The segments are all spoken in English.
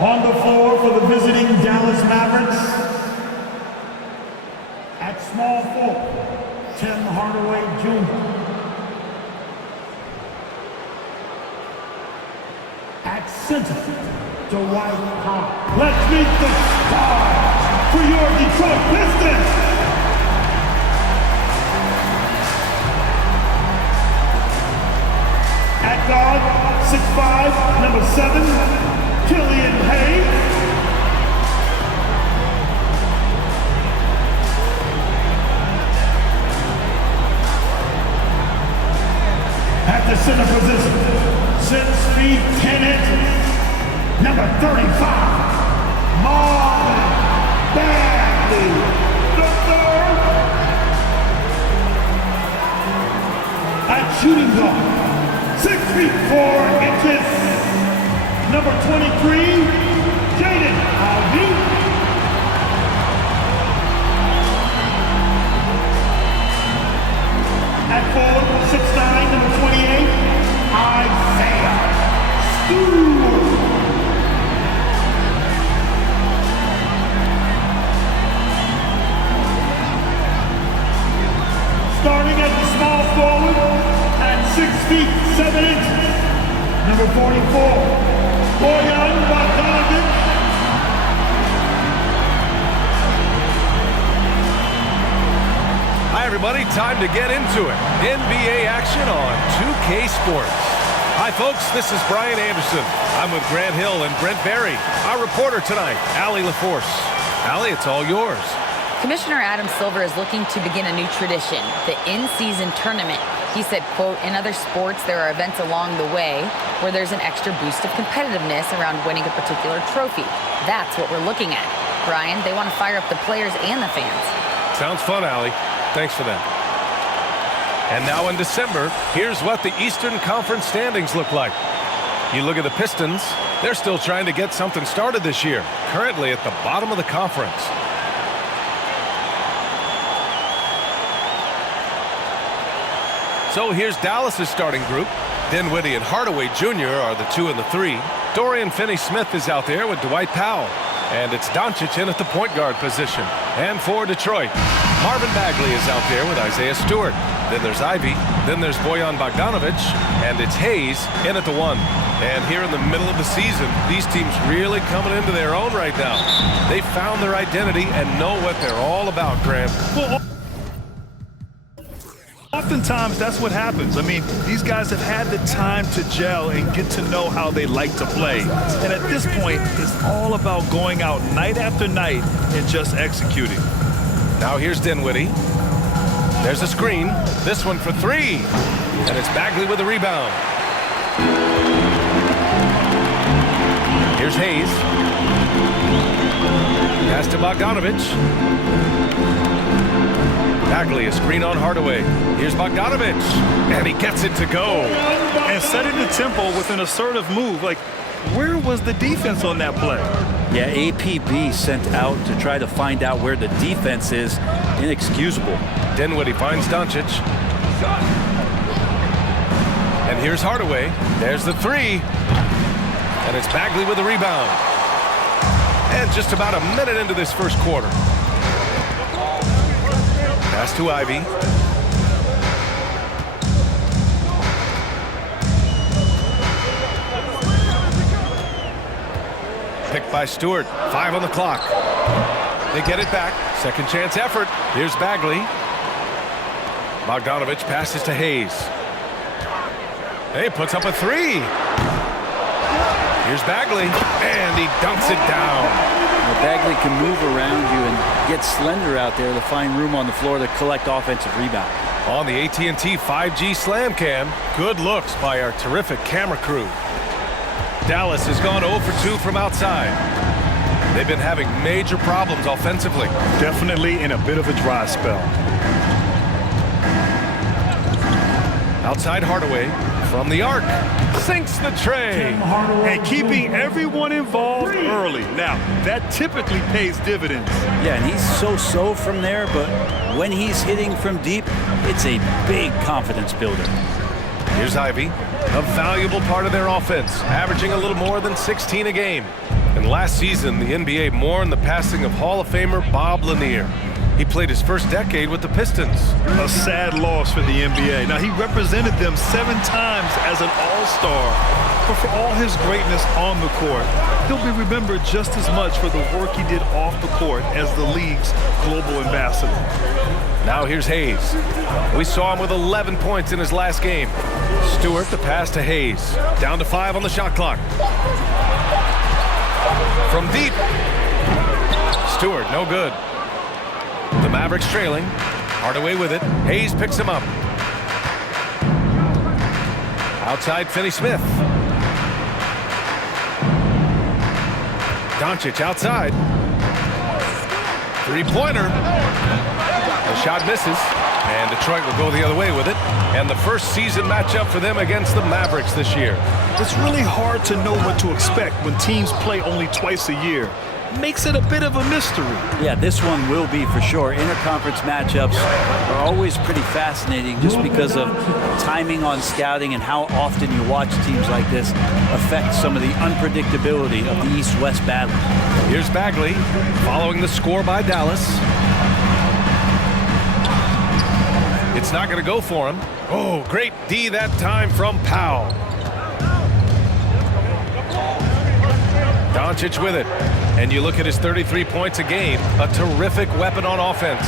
On the floor for the visiting Dallas Mavericks, at small forward, Tim Hardaway Jr. At center, Dwight Howard. Let's meet the stars for your Detroit Pistons. At guard, 6'5", number 7, Killian Hayes. At the center position, 6 feet 10 inches, number 35, Marvin Bagley III. At shooting guard, 6 feet 4 inches, number 23, Jaden Ivey. At forward, 6'9", number 28, Isaiah Stewart. Starting at the small forward, at 6 feet 7 inches, number 44, Bojan Bogdanovic. Hi everybody, time to get into it. NBA action on 2K Sports. Hi folks, this is Brian Anderson. I'm with Grant Hill and Brent Berry. Our reporter tonight, Allie LaForce. Allie, it's all yours. Commissioner Adam Silver is looking to begin a new tradition, the in-season tournament. He said, quote, in other sports, there are events along the way where there's an extra boost of competitiveness around winning a particular trophy. That's what we're looking at. Brian, they want to fire up the players and the fans. Sounds fun, Allie. Thanks for that. And now in December, here's what the Eastern Conference standings look like. You look at the Pistons, they're still trying to get something started this year, currently at the bottom of the conference. So here's Dallas's starting group. Dinwiddie and Hardaway Jr. are the 2 and the 3. Dorian Finney-Smith is out there with Dwight Powell. And it's Doncic in at the point guard position. And for Detroit, Marvin Bagley is out there with Isaiah Stewart. Then there's Ivy. Then there's Bojan Bogdanovic. And it's Hayes in at the 1. And here in the middle of the season, these teams really coming into their own right now. They found their identity and know what they're all about, Graham. Well, oftentimes, that's what happens. I mean, these guys have had the time to gel and get to know how they like to play. And at this point, it's all about going out night after night and just executing. Now here's Dinwiddie. There's a screen. This one for 3. And it's Bagley with the rebound. Here's Hayes. Pass to Bogdanovic. Bagley, a screen on Hardaway. Here's Bogdanovic, and he gets it to go. And setting the tempo with an assertive move. Like, where was the defense on that play? Yeah, APB sent out to try to find out where the defense is. Inexcusable. Dinwiddie finds Doncic. And here's Hardaway. There's the 3. And it's Bagley with the rebound. And just about a minute into this first quarter. Pass to Ivy. Picked by Stewart. 5 on the clock. They get it back. Second chance effort. Here's Bagley. Bogdanovic passes to Hayes. Hey, puts up a 3. Here's Bagley. And he dunks it down. Bagley can move around you and get slender out there to find room on the floor to collect offensive rebound. On the AT&T 5G Slam Cam, good looks by our terrific camera crew. Dallas has gone 0 for 2 from outside. They've been having major problems offensively. Definitely in a bit of a dry spell. Outside Hardaway from the arc. Sinks the tray. And keeping everyone involved early. Now, that typically pays dividends. Yeah, and he's so-so from there, but when he's hitting from deep, it's a big confidence builder. Here's Ivy, a valuable part of their offense, averaging a little more than 16 a game. And last season, the NBA mourned the passing of Hall of Famer Bob Lanier. He played his first decade with the Pistons. A sad loss for the NBA. Now, he represented them 7 times as an all-star. But for all his greatness on the court, he'll be remembered just as much for the work he did off the court as the league's global ambassador. Now here's Hayes. We saw him with 11 points in his last game. Stewart the pass to Hayes. Down to 5 on the shot clock. From deep. Stewart, no good. The Mavericks trailing. Hardaway with it. Hayes picks him up. Outside, Finney-Smith. Doncic outside. Three-pointer. The shot misses. And Detroit will go the other way with it. And the first season matchup for them against the Mavericks this year. It's really hard to know what to expect when teams play only twice a year. Makes it a bit of a mystery. Yeah, this one will be for sure. Interconference matchups are always pretty fascinating just because of timing on scouting and how often you watch teams like this affect some of the unpredictability of the East-West battle. Here's Bagley following the score by Dallas. It's not going to go for him. Oh, great D that time from Powell. Doncic with it. And you look at his 33 points a game, a terrific weapon on offense.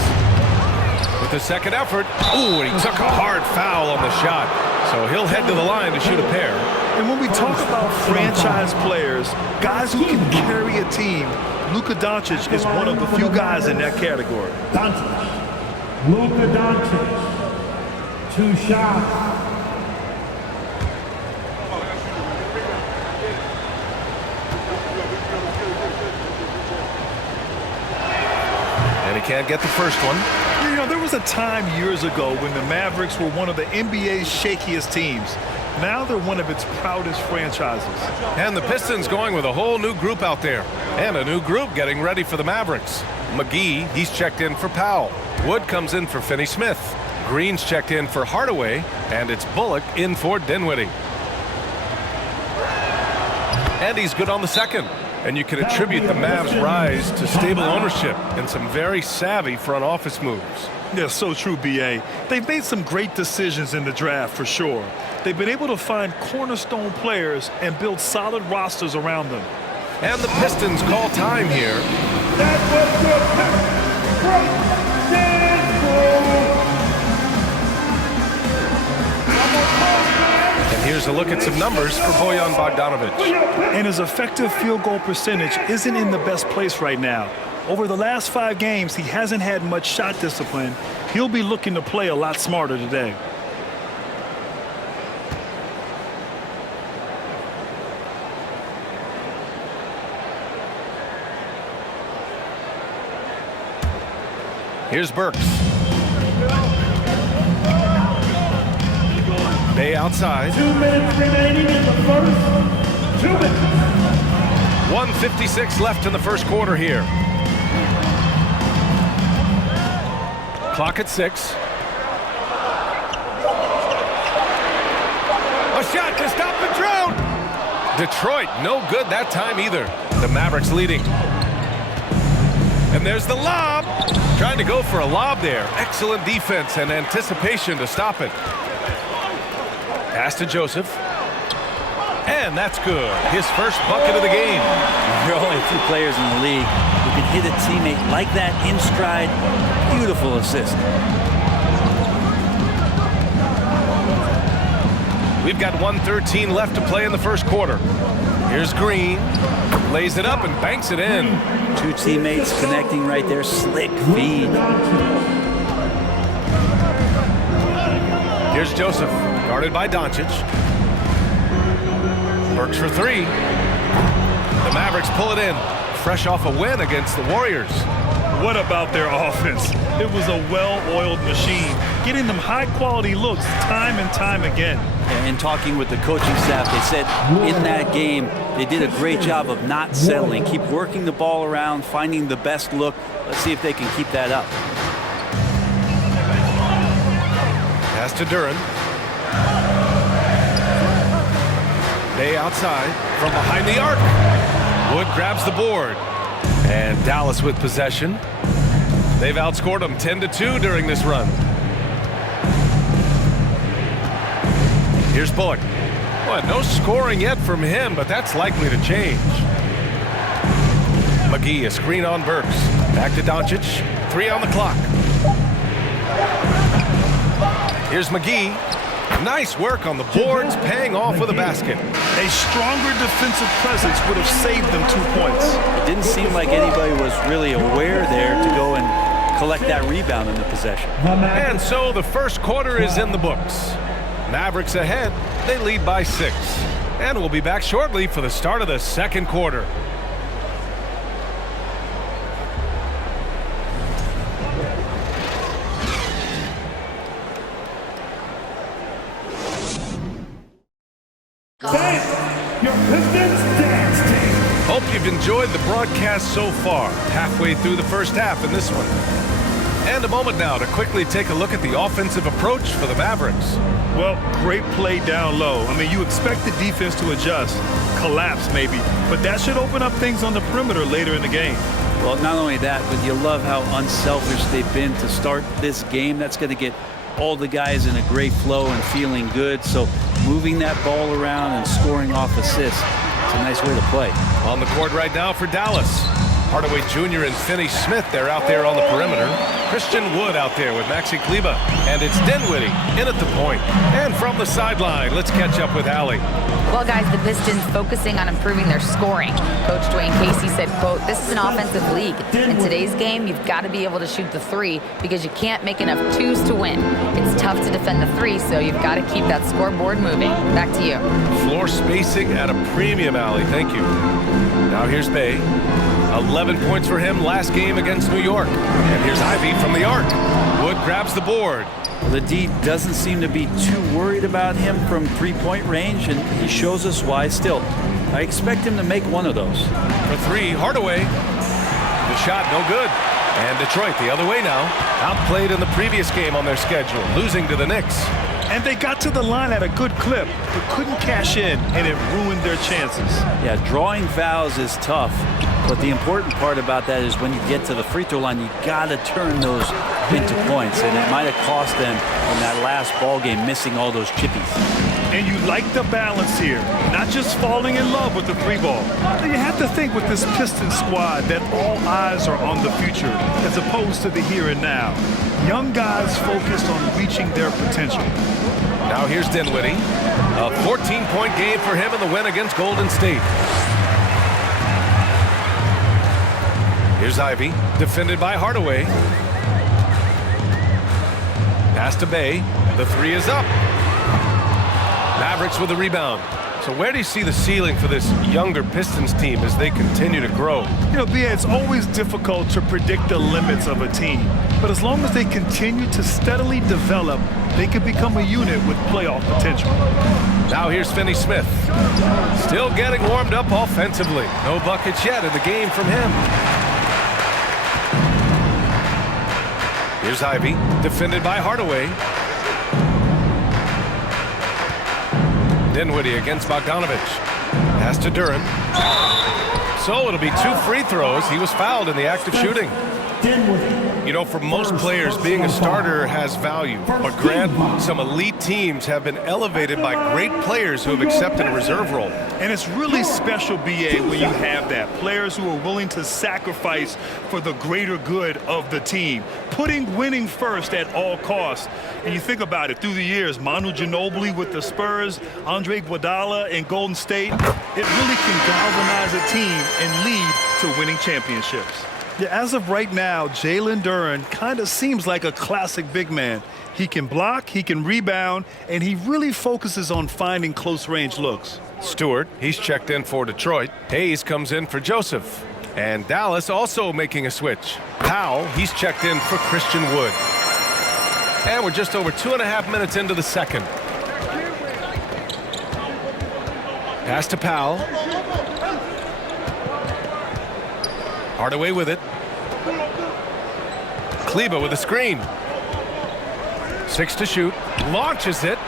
With the second effort, ooh, and he took a hard foul on the shot. So he'll head to the line to shoot a pair. And when we talk about franchise players, guys who can carry a team, Luka Doncic is one of the few guys in that category. Doncic. Luka Doncic. 2 shots. And he can't get the first one. You know, there was a time years ago when the Mavericks were one of the NBA's shakiest teams. Now they're one of its proudest franchises. And the Pistons going with a whole new group out there. And a new group getting ready for the Mavericks. McGee, he's checked in for Powell. Wood comes in for Finney-Smith. Green's checked in for Hardaway. And it's Bullock in for Dinwiddie. And he's good on the second. And you can attribute the Mavs' rise to stable ownership and some very savvy front office moves. Yeah, so true, B.A. They've made some great decisions in the draft, for sure. They've been able to find cornerstone players and build solid rosters around them. And the Pistons call time here. That was your pick from Danville. And here's a look at some numbers for Bojan Bogdanovic. And his effective field goal percentage isn't in the best place right now. Over the last 5 games, he hasn't had much shot discipline. He'll be looking to play a lot smarter today. Here's Burks. Bay outside. 2 minutes remaining in the first. 2 minutes. 1:56 left in the first quarter here. Clock at 6. A shot to stop the drought. Detroit, no good that time either. The Mavericks leading. And there's the lob. Trying to go for a lob there. Excellent defense and anticipation to stop it. Pass to Joseph. And that's good. His first bucket of the game. There are only a few players in the league who can hit a teammate like that in stride. Beautiful assist. We've got 1:13 left to play in the first quarter. Here's Green. Lays it up and banks it in. 2 teammates connecting right there. Slick feed. Here's Joseph, guarded by Doncic. Burks for 3. The Mavericks pull it in, fresh off a win against the Warriors. What about their offense? It was a well-oiled machine, getting them high-quality looks time and time again. And talking with the coaching staff, they said in that game they did a great job of not settling. Keep working the ball around, finding the best look. Let's see if they can keep that up. Pass to Duran. Bay outside from behind the arc. Wood grabs the board. And Dallas with possession. They've outscored them 10-2 during this run. Here's Bullock. Well, no scoring yet from him, but that's likely to change. McGee, a screen on Burks. Back to Doncic. 3 on the clock. Here's McGee. Nice work on the boards, paying off with a basket. A stronger defensive presence would have saved them 2 points. It didn't seem like anybody was really aware there to go and collect that rebound in the possession. And so the first quarter is in the books. Mavericks ahead. They lead by 6. And we'll be back shortly for the start of the second quarter. Your Pistons dance team. Hope you've enjoyed the broadcast so far. Halfway through the first half in this one. And a moment now to quickly take a look at the offensive approach for the Mavericks. Well, great play down low. I mean, you expect the defense to adjust, collapse maybe, but that should open up things on the perimeter later in the game. Well, not only that, but you love how unselfish they've been to start this game. That's going to get all the guys in a great flow and feeling good. So moving that ball around and scoring off assists, it's a nice way to play. On the court right now for Dallas. Hardaway Jr. and Finney Smith, they're out there on the perimeter. Christian Wood out there with Maxi Kleber. And it's Dinwiddie in at the point. And from the sideline, let's catch up with Allie. Well, guys, the Pistons focusing on improving their scoring. Coach Dwayne Casey said, quote, "This is an offensive league. In today's game, you've got to be able to shoot the 3 because you can't make enough 2s to win. It's tough to defend the 3, so you've got to keep that scoreboard moving." Back to you. Floor spacing at a premium, Allie. Thank you. Now here's Bay. 11 points for him last game against New York. And here's Ivy from the arc. Wood grabs the board. The D doesn't seem to be too worried about him from three-point range, and he shows us why. Still, I expect him to make one of those. For 3, Hardaway. The shot no good. And Detroit the other way now. Outplayed in the previous game on their schedule, losing to the Knicks. And they got to the line at a good clip, but couldn't cash in, and it ruined their chances. Yeah, drawing fouls is tough, but the important part about that is when you get to the free throw line, you got to turn those into points, and it might have cost them in that last ball game missing all those chippies. And you like the balance here, not just falling in love with the 3-ball. You have to think with this Pistons squad that all eyes are on the future as opposed to the here and now. Young guys focused on reaching their potential. Now here's Dinwiddie. A 14-point game for him in the win against Golden State. Here's Ivy, defended by Hardaway. Pass to Bay. The 3 is up. Mavericks with the rebound. So where do you see the ceiling for this younger Pistons team as they continue to grow? You know, BA, it's always difficult to predict the limits of a team. But as long as they continue to steadily develop, they can become a unit with playoff potential. Now here's Finney Smith. Still getting warmed up offensively. No buckets yet in the game from him. Here's Ivy, defended by Hardaway. Dinwiddie against Bogdanovich. Pass to Duren. So it'll be 2 free throws. He was fouled in the act of shooting. You know, for most players, being a starter has value. But Grant, some elite teams have been elevated by great players who have accepted a reserve role. And it's really special, BA, when you have that. Players who are willing to sacrifice for the greater good of the team. Putting winning first at all costs. And you think about it, through the years, Manu Ginobili with the Spurs, Andre Iguodala in Golden State, it really can galvanize a team and lead to winning championships. Yeah, as of right now, Jalen Duren kind of seems like a classic big man. He can block, he can rebound, and he really focuses on finding close-range looks. Stewart, he's checked in for Detroit. Hayes comes in for Joseph. And Dallas also making a switch. Powell, he's checked in for Christian Wood. And we're just over 2.5 minutes into the second. Pass to Powell. Hardaway with it. Kleber with a screen. 6 to shoot. Launches it.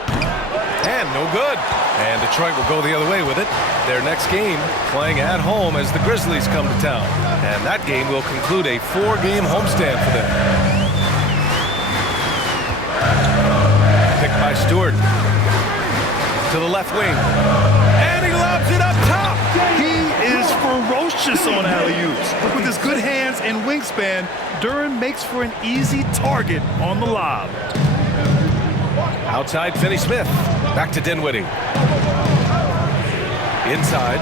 And no good. And Detroit will go the other way with it. Their next game playing at home as the Grizzlies come to town. And that game will conclude a 4-game homestand for them. Picked by Stewart. To the left wing. And he lobs it up top. He is ferocious on alley-oops. With his good hands and wingspan, Duren makes for an easy target on the lob. Outside, Finney Smith. Back to Dinwiddie. Inside.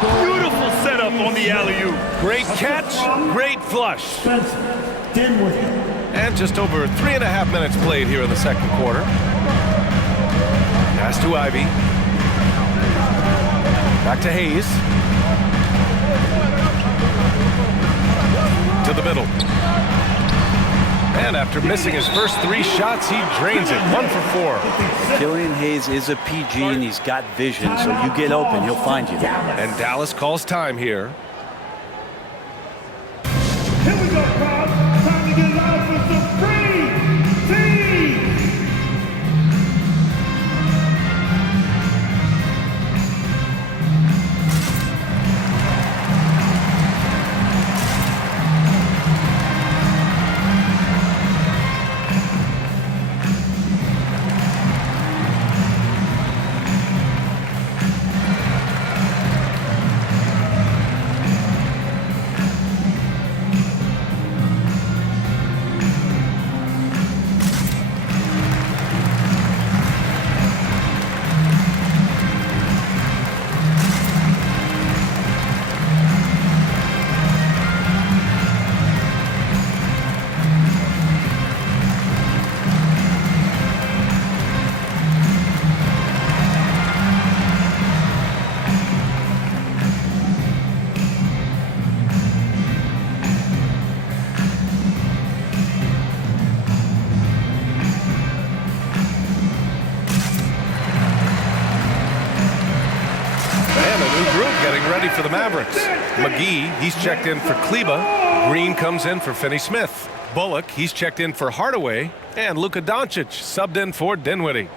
Beautiful setup on the alley-oop. Great catch, great flush. Dinwiddie. And just over 3.5 minutes played here in the second quarter. Pass to Ivy. Back to Hayes. To the middle. And after missing his first 3 shots, he drains it. 1 for 4. Killian Hayes is a PG, and he's got vision, so you get open, he'll find you. And Dallas calls time here. Here we go, crowd. Time to get loud for some free teams. Ready for the Mavericks. McGee, he's checked in for Kleba. Green comes in for Finney Smith. Bullock, he's checked in for Hardaway. And Luka Doncic subbed in for Dinwiddie.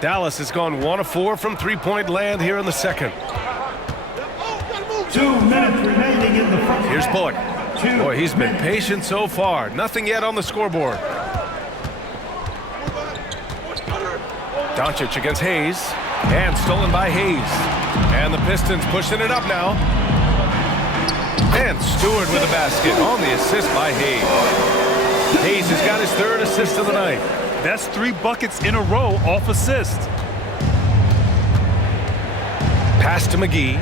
Dallas has gone 1 of 4 from three-point land here in the second. 2 minutes remaining in the first. Here's Bullock. Boy, he's been patient so far. Nothing yet on the scoreboard. Doncic against Hayes. And stolen by Hayes. And the Pistons pushing it up now. And Stewart with a basket on the assist by Hayes. Hayes has got his 3rd assist of the night. That's 3 buckets in a row off assist. Pass to McGee.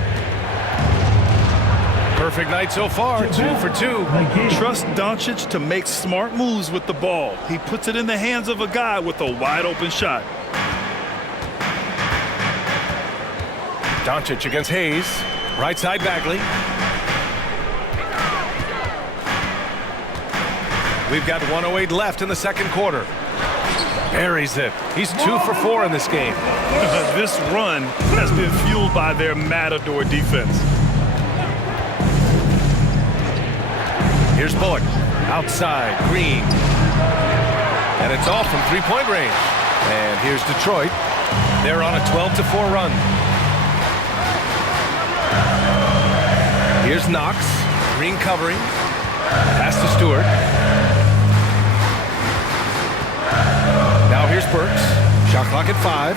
Perfect night so far, 2 for 2. Trust Doncic to make smart moves with the ball. He puts it in the hands of a guy with a wide open shot. Doncic against Hayes. Right side Bagley. We've got 1:08 left in the second quarter. Buries it. He's 2 for 4 in this game. This run has been fueled by their Matador defense. Here's Bullock. Outside, Green. And it's off from three-point range. And here's Detroit. They're on a 12-4 run. Here's Knox. Green covering. Pass to Stewart. Now here's Burks. Shot clock at 5.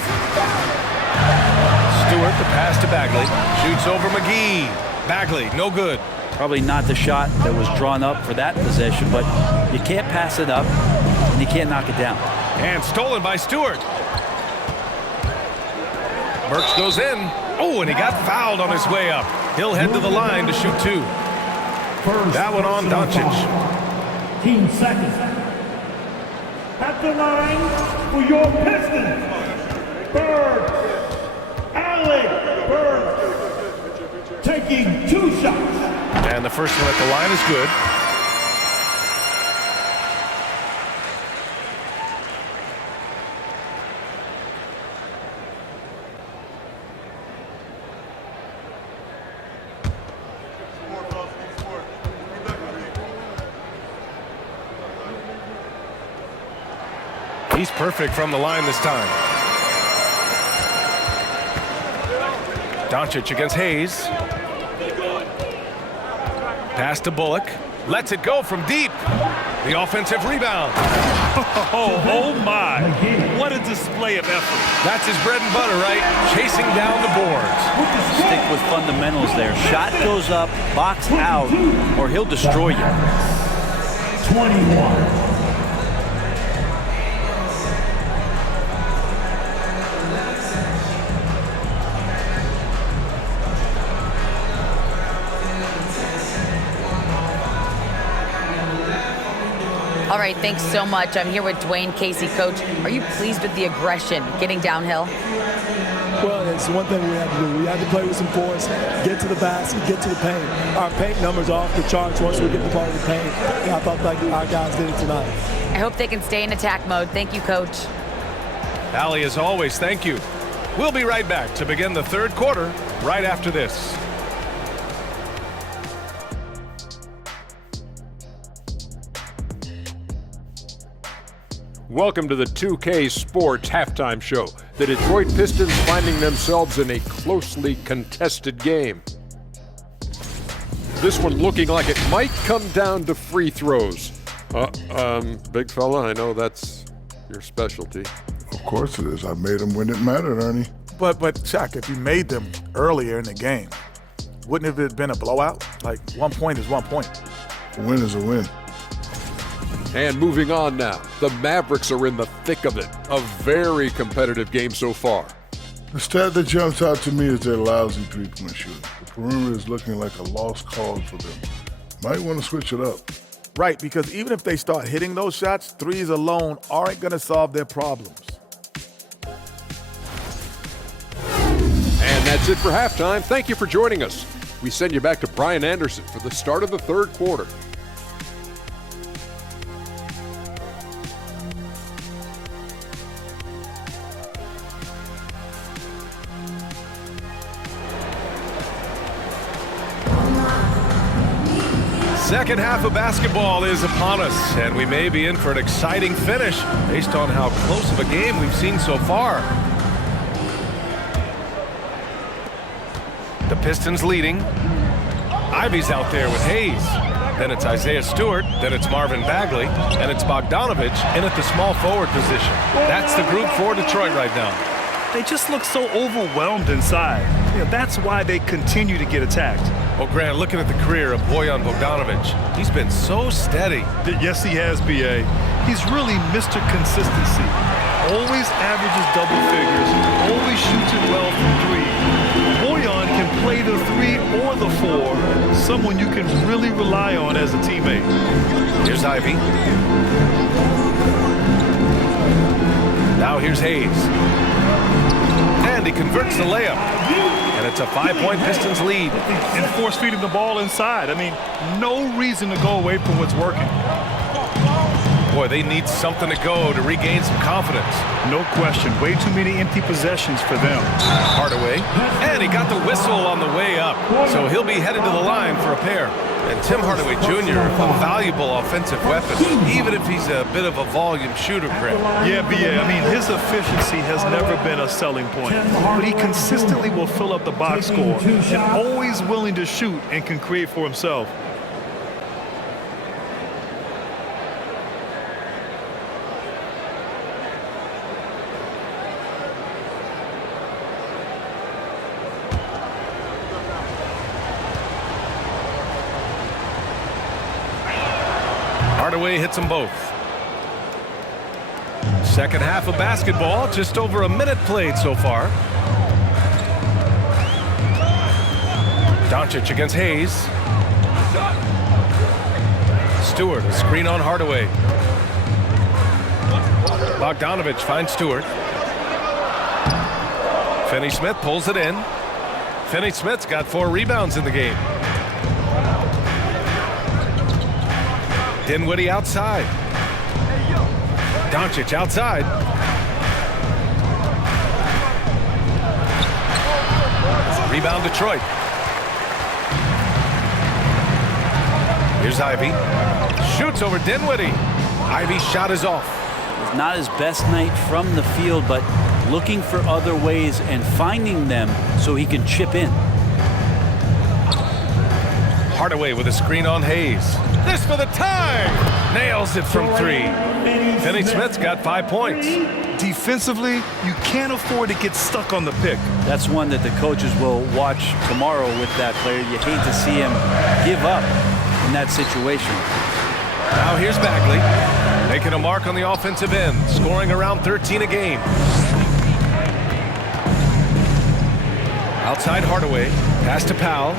Stewart, the pass to Bagley. Shoots over McGee. Bagley, no good. Probably not the shot that was drawn up for that possession, but you can't pass it up, and you can't knock it down. And stolen by Stewart. Burks goes in. Oh, and he got fouled on his way up. He'll head to the line to shoot 2. That one on Doncic. 15 seconds. At the line for your Pistons, Bird, Alec Bird, taking 2 shots. And the first one at the line is good. He's perfect from the line this time. Doncic against Hayes. Pass to Bullock. Lets it go from deep. The offensive rebound. Oh my. What a display of effort. That's his bread and butter, right? Chasing down the boards. Stick with fundamentals there. Shot goes up, box out, or he'll destroy you. 21. All right, thanks so much. I'm here with Dwayne Casey. Coach, are you pleased with the aggression getting downhill? Well, it's one thing we have to do. We have to play with some force, get to the basket, get to the paint. Our paint numbers are off the charts once we get the ball in the paint. And I felt like our guys did it tonight. I hope they can stay in attack mode. Thank you, Coach. Allie, as always, thank you. We'll be right back to begin the third quarter right after this. Welcome to the 2K Sports Halftime Show. The Detroit Pistons finding themselves in a closely contested game. This one looking like it might come down to free throws. Big fella, I know that's your specialty. Of course it is. I made them when it mattered, Ernie. But Chuck, if you made them earlier in the game, wouldn't it have been a blowout? Like, 1 point is 1 point. A win is a win. And moving on now, the Mavericks are in the thick of it. A very competitive game so far. The stat that jumps out to me is their lousy three-point shooting. The perimeter is looking like a lost cause for them. Might want to switch it up. Right, because even if they start hitting those shots, threes alone aren't going to solve their problems. And that's it for halftime. Thank you for joining us. We send you back to Brian Anderson for the start of the third quarter. Second half of basketball is upon us, and we may be in for an exciting finish based on how close of a game we've seen so far. The Pistons leading. Ivy's out there with Hayes. Then it's Isaiah Stewart. Then it's Marvin Bagley. And it's Bogdanovich in at the small forward position. That's the group for Detroit right now. They just look so overwhelmed inside. That's why they continue to get attacked. Well, Grant, looking at the career of Bojan Bogdanovic, he's been so steady. Yes, he has, B.A. He's really Mr. Consistency. Always averages double figures, always shoots it well from three. Bojan can play the three or the four, someone you can really rely on as a teammate. Here's Ivy. Now here's Hayes. And he converts the layup. And it's a 5-point Pistons lead. And force feeding the ball inside. I mean, no reason to go away from what's working. Boy, they need something to go to regain some confidence. No question. Way too many empty possessions for them. Hardaway. And he got the whistle on the way up. So he'll be headed to the line for a pair. And Tim Hardaway Jr., a valuable offensive weapon, even if he's a bit of a volume shooter, Grant. Yeah, B.A. I mean, his efficiency has never been a selling point. But he consistently will fill up the box score and always willing to shoot and can create for himself. Hardaway hits them both. Second half of basketball, just over a minute played so far. Doncic against Hayes. Stewart, a screen on Hardaway. Bogdanovich finds Stewart. Finney-Smith pulls it in. Finney-Smith's got 4 rebounds in the game. Dinwiddie outside. Doncic outside. Rebound Detroit. Here's Ivy. Shoots over Dinwiddie. Ivy's shot is off. Not his best night from the field, but looking for other ways and finding them so he can chip in. Hardaway with a screen on Hayes. This for the tie! Nails it from 3. Finney Smith's got 5 points. Defensively, you can't afford to get stuck on the pick. That's one that the coaches will watch tomorrow with that player. You hate to see him give up in that situation. Now here's Bagley, making a mark on the offensive end, scoring around 13 a game. Outside Hardaway, pass to Powell.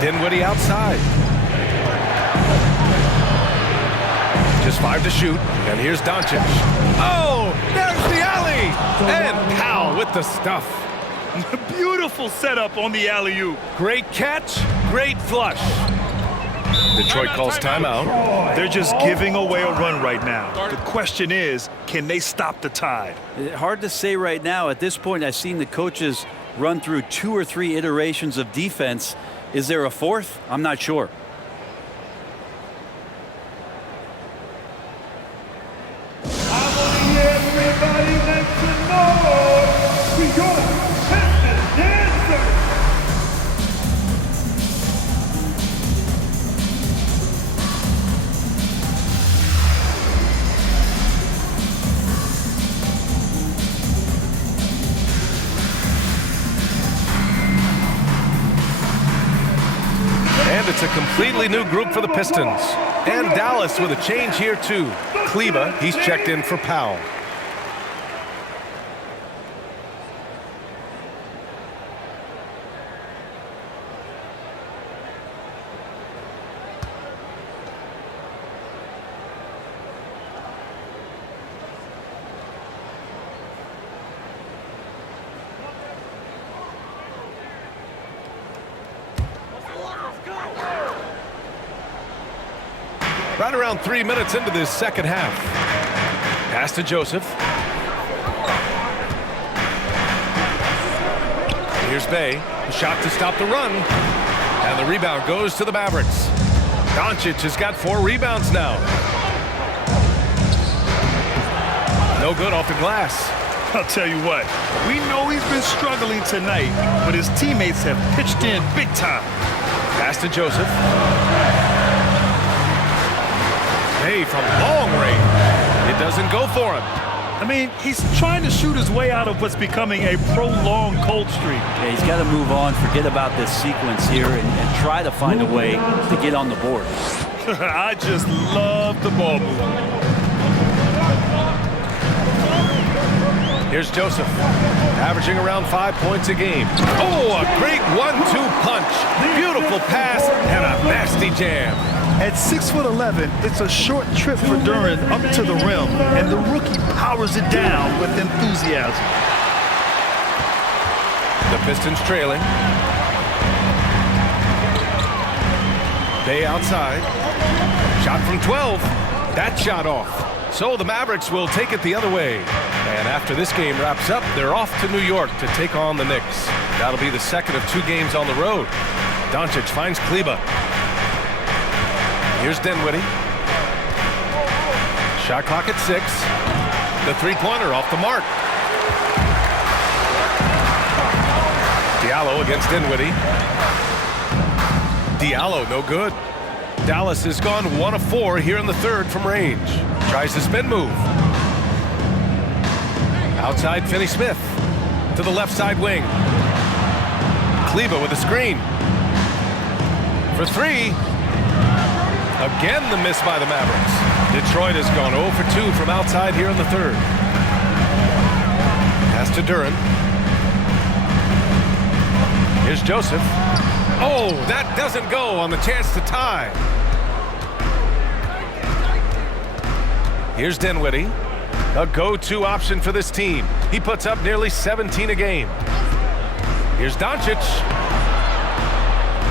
Dinwiddie outside. Just 5 to shoot, and here's Doncic. Oh, there's the alley! And Powell with the stuff. Beautiful setup on the alley-oop. Great catch, great flush. Detroit calls timeout. They're just giving away a run right now. The question is, can they stop the tide? Hard to say right now. At this point, I've seen the coaches run through 2 or 3 iterations of defense. Is there a fourth? I'm not sure. Everybody make some noise. We go Pistons dancers. And it's a completely new group for the Pistons. And Dallas with a change here too. Kleba, he's checked in for Powell. Right around 3 minutes into this second half. Pass to Joseph. Here's Bay. A shot to stop the run. And the rebound goes to the Mavericks. Doncic has got 4 rebounds now. No good off the glass. I'll tell you what, we know he's been struggling tonight, but his teammates have pitched in big time. Pass to Joseph. Hey, from long range. It doesn't go for him. I mean, he's trying to shoot his way out of what's becoming a prolonged cold streak. Yeah, he's got to move on, forget about this sequence here, and try to find a way to get on the board. I just love the ball movement. Here's Joseph, averaging around 5 points a game. Oh, a great 1-2 punch. Beautiful pass and a nasty jam. At 6'11", it's a short trip for Duran up to the rim, and the rookie powers it down with enthusiasm. The Pistons trailing. Bay outside. Shot from 12. That shot off. So the Mavericks will take it the other way. And after this game wraps up, they're off to New York to take on the Knicks. That'll be the second of 2 games on the road. Doncic finds Kleba. Here's Dinwiddie. Shot clock at 6. The three-pointer off the mark. Diallo against Dinwiddie. Diallo no good. Dallas has gone 1 of 4 here in the third from range. Tries the spin move. Outside Finney Smith to the left side wing. Kleba with a screen. For 3. Again the miss by the Mavericks. Detroit has gone 0 for 2 from outside here in the third. Pass to Duran. Here's Joseph. Oh, that doesn't go on the chance to tie. Here's Dinwiddie. A go-to option for this team. He puts up nearly 17 a game. Here's Doncic.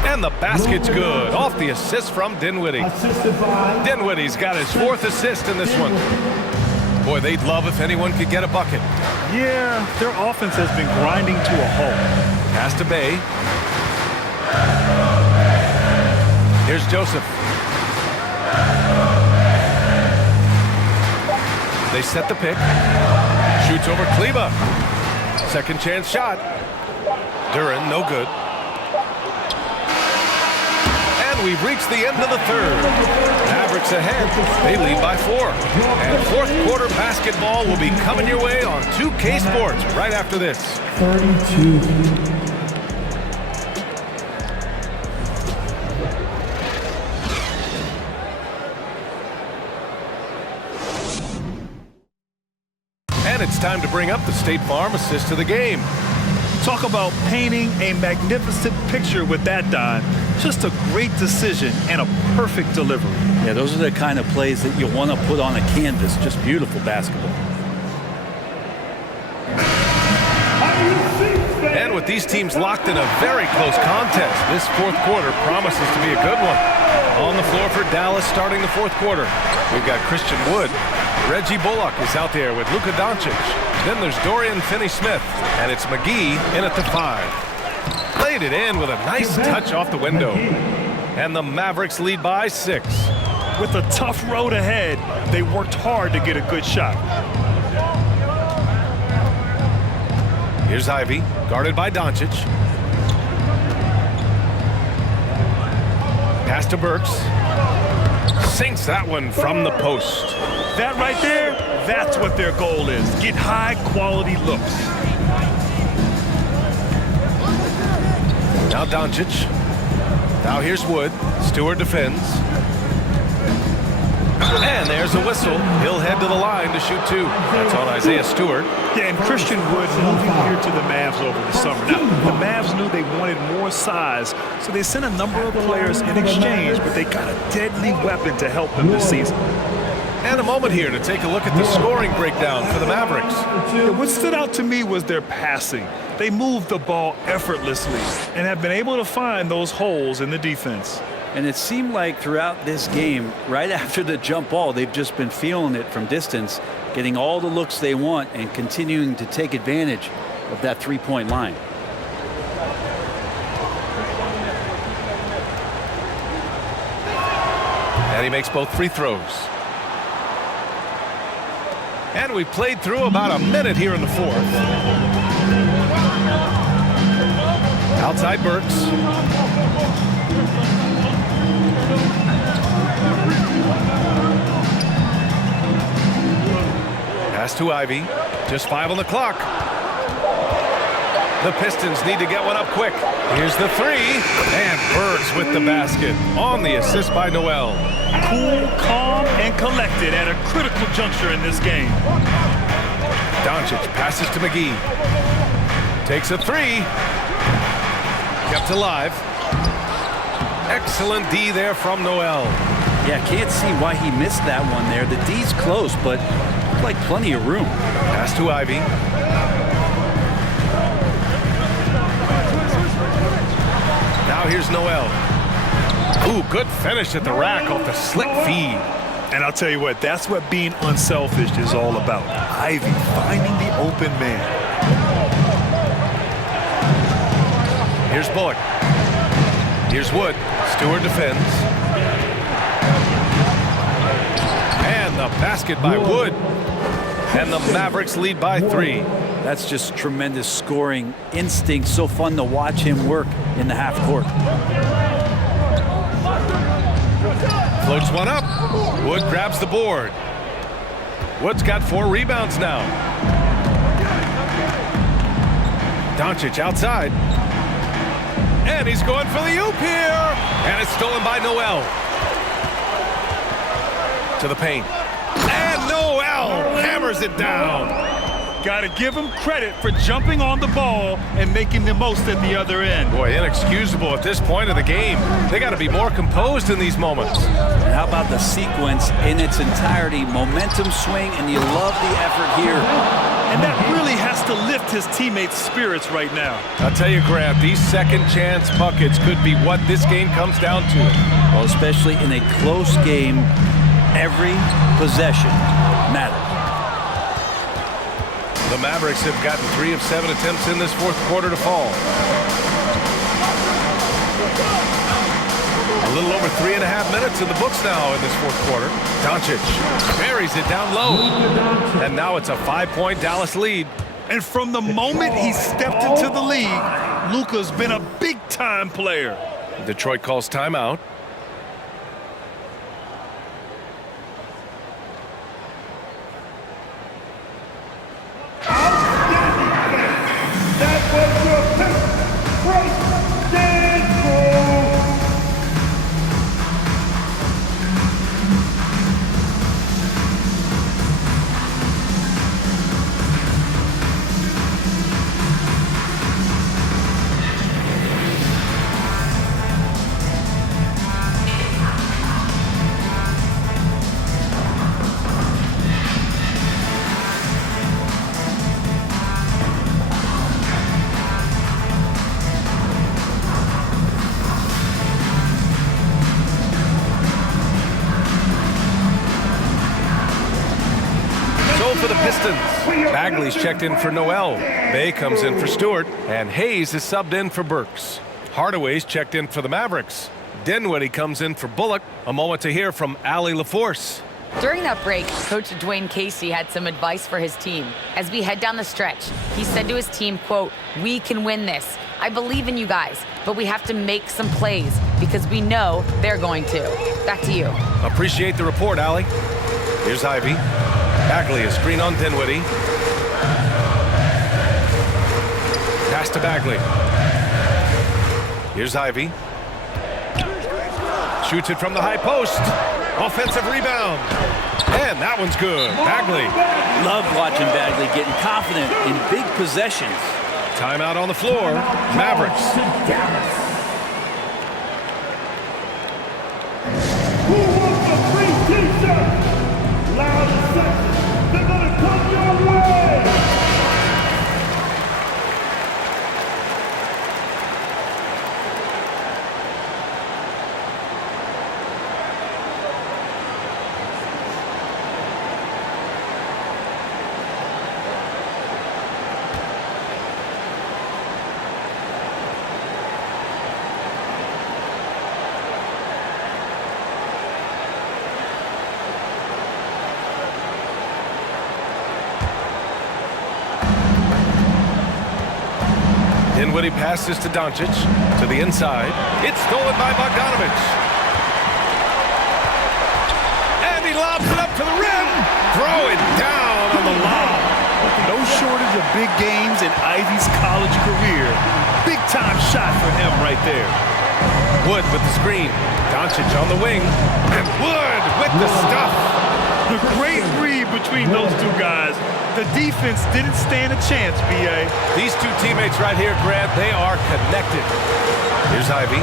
And the basket's good. Off the assist from Dinwiddie. Dinwiddie's got his 4th assist in this one. Boy, they'd love if anyone could get a bucket. Yeah, their offense has been grinding to a halt. Pass to Bay. Here's Joseph. They set the pick. Shoots over Kleba. Second chance shot. Duran, no good. And we've reached the end of the third. Mavericks ahead. They lead by 4. And fourth quarter basketball will be coming your way on 2K Sports right after this. 32. And it's time to bring up the State Farm assist to the game. Talk about painting a magnificent picture with that, Don. Just a great decision and a perfect delivery. Yeah, those are the kind of plays that you want to put on a canvas. Just beautiful basketball. And with these teams locked in a very close contest, this fourth quarter promises to be a good one. On the floor for Dallas starting the fourth quarter, we've got Christian Wood. Reggie Bullock is out there with Luka Doncic. Then there's Dorian Finney-Smith, and it's McGee in at the 5. Played it in with a nice touch off the window. And the Mavericks lead by 6. With a tough road ahead, they worked hard to get a good shot. Here's Ivy, guarded by Doncic. Pass to Burks. Sinks that one from the post. That right there, that's what their goal is. Get high-quality looks. Now Doncic. Now here's Wood. Stewart defends. And there's a whistle. He'll head to the line to shoot 2. That's on Isaiah Stewart. Yeah, and Christian Wood moving here to the Mavs over the summer. Now, the Mavs knew they wanted more size, so they sent a number of players in exchange, but they got a deadly weapon to help them this season. And a moment here to take a look at the scoring breakdown for the Mavericks. Yeah, what stood out to me was their passing. They moved the ball effortlessly and have been able to find those holes in the defense. And it seemed like throughout this game, right after the jump ball, they've just been feeling it from distance, getting all the looks they want and continuing to take advantage of that three-point line. And he makes both free throws. And we played through about a minute here in the fourth. Outside Burks. Pass to Ivy. Just 5 on the clock. The Pistons need to get one up quick. Here's the 3. And Burks with the basket on the assist by Noel. Cool, calm, and collected at a critical juncture in this game. Doncic passes to McGee. Takes a 3. Kept alive. Excellent D there from Noel. Yeah, can't see why he missed that one there. The D's close, but like plenty of room. Pass to Ivy. Now here's Noel. Ooh, good finish at the rack off the slick feed. And I'll tell you what, that's what being unselfish is all about. Ivy finding the open man. Here's Bullock. Here's Wood. Stewart defends. And the basket by Wood. And the Mavericks lead by 3. That's just tremendous scoring instinct. So fun to watch him work in the half court. Floats one up. Wood grabs the board. Wood's got 4 rebounds now. Doncic outside. And he's going for the oop here. And it's stolen by Noel. To the paint. And Noel hammers it down. Got to give him credit for jumping on the ball and making the most at the other end. Boy, inexcusable at this point of the game. They got to be more composed in these moments. And how about the sequence in its entirety? Momentum swing, and you love the effort here. And that really has to lift his teammates' spirits right now. I'll tell you, Grant, these second chance buckets could be what this game comes down to. Well, especially in a close game, every possession matters. The Mavericks have gotten 3 of 7 attempts in this fourth quarter to fall. A little over 3.5 minutes in the books now in this fourth quarter. Doncic buries it down low. And now it's a 5-point Dallas lead. And from the moment he stepped into the league, Luka's been a big-time player. Detroit calls timeout. That was your pick. Great dance move. For the Pistons, Bagley's checked in for Noel. Bay comes in for Stewart, and Hayes is subbed in for Burks. Hardaway's checked in for the Mavericks. Dinwiddie comes in for Bullock. A moment to hear from Allie LaForce. During that break, Coach Dwayne Casey had some advice for his team. As we head down the stretch, he said to his team, quote, "We can win this. I believe in you guys, but we have to make some plays because we know they're going to." Back to you. Appreciate the report, Allie. Here's Ivy. Bagley is screen on Dinwiddie. Pass to Bagley. Here's Ivy. Shoots it from the high post. Offensive rebound. And that one's good. Bagley. Love watching Bagley getting confident in big possessions. Timeout on the floor. Mavericks. Who wants a free t-shirt? Loud and sexy. They're gonna come your way. Dinwiddie passes to Doncic. To the inside. It's stolen by Bogdanovich. And he lobs it up to the rim. Throw it down on the lob. No shortage of big games in Ivy's college career. Big-time shot for him right there. Wood with the screen. Doncic on the wing. And Wood with the stuff. The great read between those two guys. The defense didn't stand a chance, B.A. These two teammates right here, Grant, they are connected. Here's Ivy.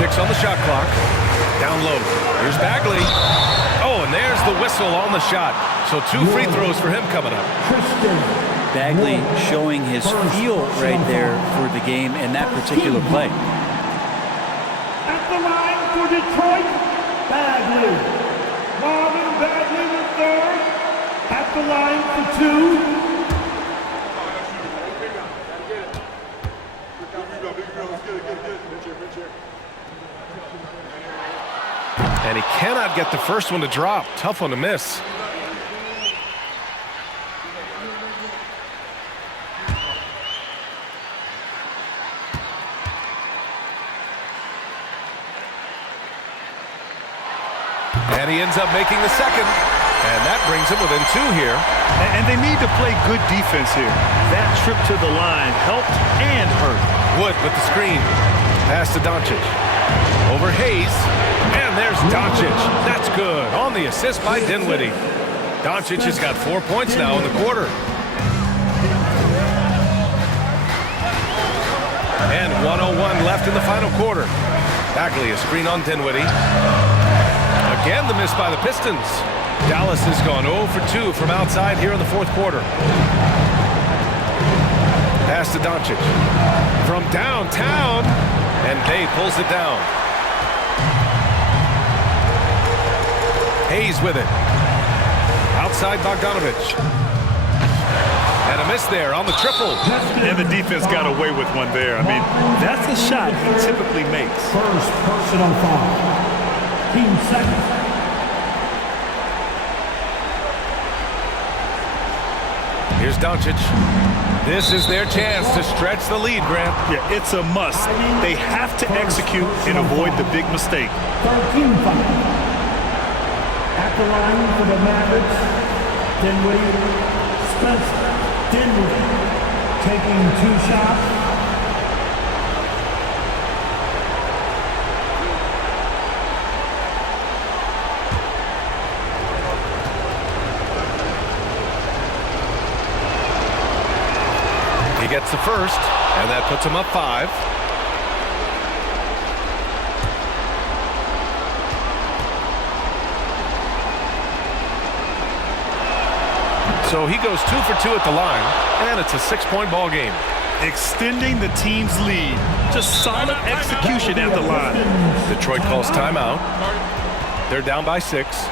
Six on the shot clock. Down low. Here's Bagley. Oh, and there's the whistle on the shot. So 2 free throws for him coming up. Bagley showing his feel right there for the game in that particular play. At the line for Detroit, Bagley. Marvin Bagley the third. At the line for 2. And he cannot get the first one to drop. Tough one to miss. And he ends up making the second. And that brings him within 2 here. And they need to play good defense here. That trip to the line helped and hurt. Wood with the screen. Pass to Doncic. Over Hayes. And there's Doncic. That's good. On the assist by Dinwiddie. Doncic has got 4 points now in the quarter. And 1:01 left in the final quarter. Bagley a screen on Dinwiddie. Again the miss by the Pistons. Dallas has gone 0 for 2 from outside here in the fourth quarter. Pass to Doncic. From downtown. And Bay pulls it down. Hayes with it. Outside Bogdanovich. And a miss there on the triple. And the defense got away with one there. I mean, that's a shot he typically makes. First personal foul. Team second. Here's Doncic. This is their chance to stretch the lead, Grant. Yeah, it's a must. They have to execute and avoid the big mistake. 13 foul. At the line for the Mavericks, Dinwiddie, Spencer, Dinwiddie taking 2 shots. He gets the first, and that puts him up 5. So he goes 2 for 2 at the line, and it's a 6-point ball game. Extending the team's lead. Just solid execution at the line. Detroit calls timeout. They're down by 6.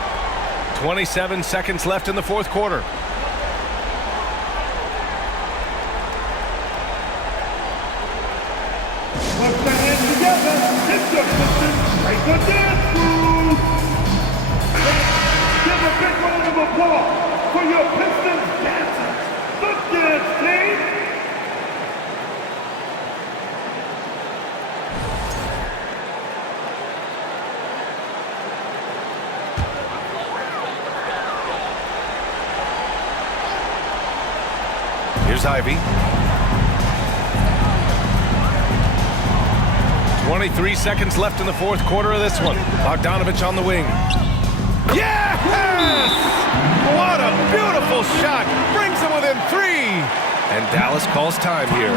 27 seconds left in the fourth quarter. Put the hands together. Hit the Pistons. Break the dance move. Give a big round of applause for your Pistons dancers. The dance team. Here's Ivy. 23 seconds left in the fourth quarter of this one. Bogdanovich on the wing. Yes! What a beautiful shot. Brings them within 3. And Dallas calls time here.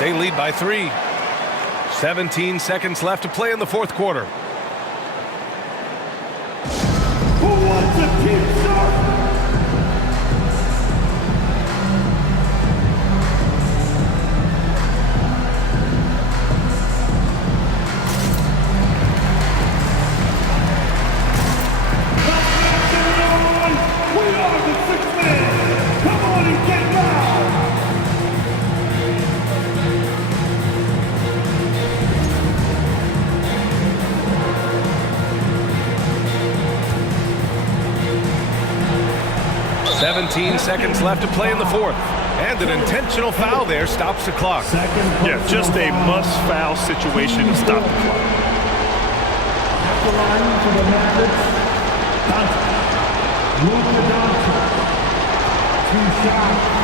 They lead by 3. 17 seconds left to play in the fourth quarter. Who wants to keep serving? Come on and get loud! 17 seconds left to play in the fourth. And an intentional foul there stops the clock. Yeah, just a must-foul situation to stop the clock. At the line for the Mavericks, Luka Doncic. 2 shots.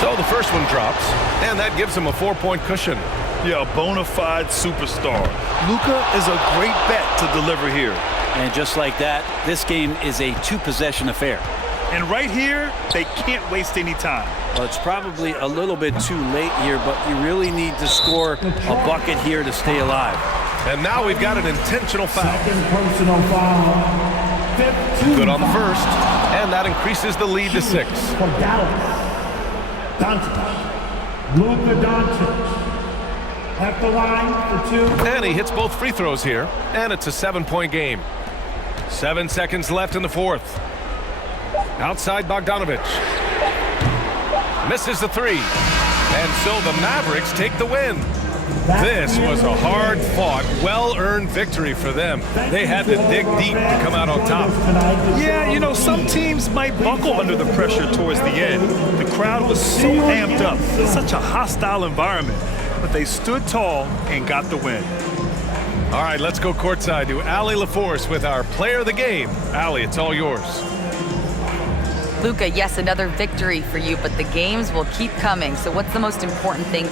So the first one drops, and that gives him a 4-point cushion. Yeah, a bona fide superstar. Luka is a great bet to deliver here. And just like that, this game is a 2-possession affair. And right here, they can't waste any time. Well, it's probably a little bit too late here, but you really need to score a bucket here to stay alive. And now we've got an intentional foul. Second personal foul. 15 Good on the first, and that increases the lead to 6. For Dallas. Doncic. Luka Doncic. At the line for 2. And he hits both free throws here, and it's a 7-point game. 7 seconds left in the fourth. Outside Bogdanovich. Misses the 3. And so the Mavericks take the win. This was a hard-fought, well-earned victory for them. They had to dig deep to come out on top. Yeah, you know, some teams might buckle under the pressure towards the end. The crowd was so amped up. Such a hostile environment. But they stood tall and got the win. All right, let's go courtside to Allie LaForce with our player of the game. Allie, it's all yours. Luka, yes, another victory for you, but the games will keep coming. So what's the most important thing